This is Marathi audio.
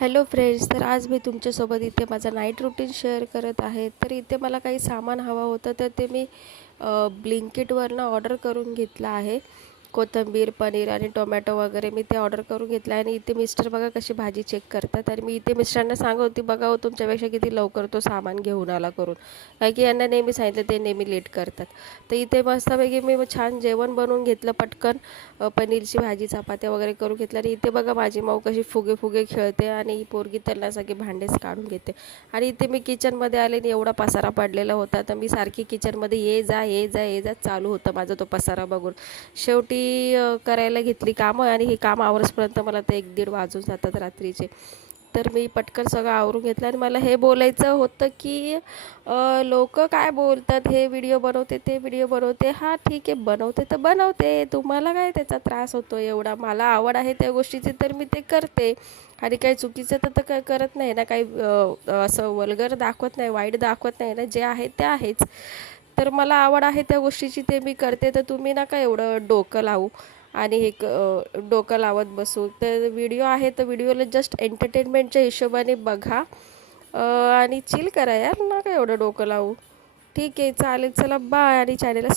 हॅलो फ्रेंड्स तर आज मी तुमच्यासोबत इथे माझा नाईट रुटीन शेअर करत आहे. तर इथे मला काही सामान हवं होतं तर ते मी ब्लिंकिटवरनं ऑर्डर करून घेतलं आहे. कोथिंबीर पनीर आणि टोमॅटो वगैरे मी ते ऑर्डर करून घेतलं आहे आणि इथे मिस्टर बघा कशी भाजी चेक करतात आणि मी इथे मिस्टरांना सांगत होती बघा हो तुमच्यापेक्षा किती लवकर तो सामान घेऊन आला करून. कारण की यांना नेहमी सांगितलं ते नेहमी लेट करतात. तर इथे मस्तपैकी मी छान जेवण बनवून घेतलं पटकन पनीरची भाजी चपात्या वगैरे करून घेतल्या आणि इथे बघा माझी माऊ कशी फुगे फुगे खेळते आणि ही पोरगी त्यांना सगळे भांडेच काढून घेते. आणि इथे मी किचनमध्ये आले आणि एवढा पसारा पडलेला होता तर मी सारखी किचनमध्ये ये जा ये जा ये जा चालू होतं माझा तो पसारा बघून. शेवटी रात्री करायला घेतली कामं आणि ही कामं आवरसपर्यंत मला ते एक दीड वाजून जातात रात्रीचे. तर मी पटकन सगळं आवरून घेतलं आणि मला हे बोलायचं होतं की लोक काय बोलतात? हे व्हिडिओ बनवते ते व्हिडिओ बनवते. हां ठीक आहे बनवते तर बनवते. तुम्हाला काय त्याचा त्रास होतो एवढा मला आवड आहे त्या गोष्टीची तर मी ते करते. आणि काही चुकीचं तर तर काय करत नाही ना काही असं वल्गर दाखवत नाही वाईट दाखवत नाही ना जे आहे ते आहेच. तर मला आवड आहे त्या गोष्टीची ते मी करते. तर तुम्ही नका एवढं डोकं लावू आणि हे डोकं लावत बसू. तर व्हिडिओ आहे तर व्हिडिओला जस्ट एंटरटेनमेंटच्या हिशोबाने बघा. आणि चिल करा यार नका एवढं डोकं लावू. ठीक आहे चालेल चला बाय आणि चॅनलला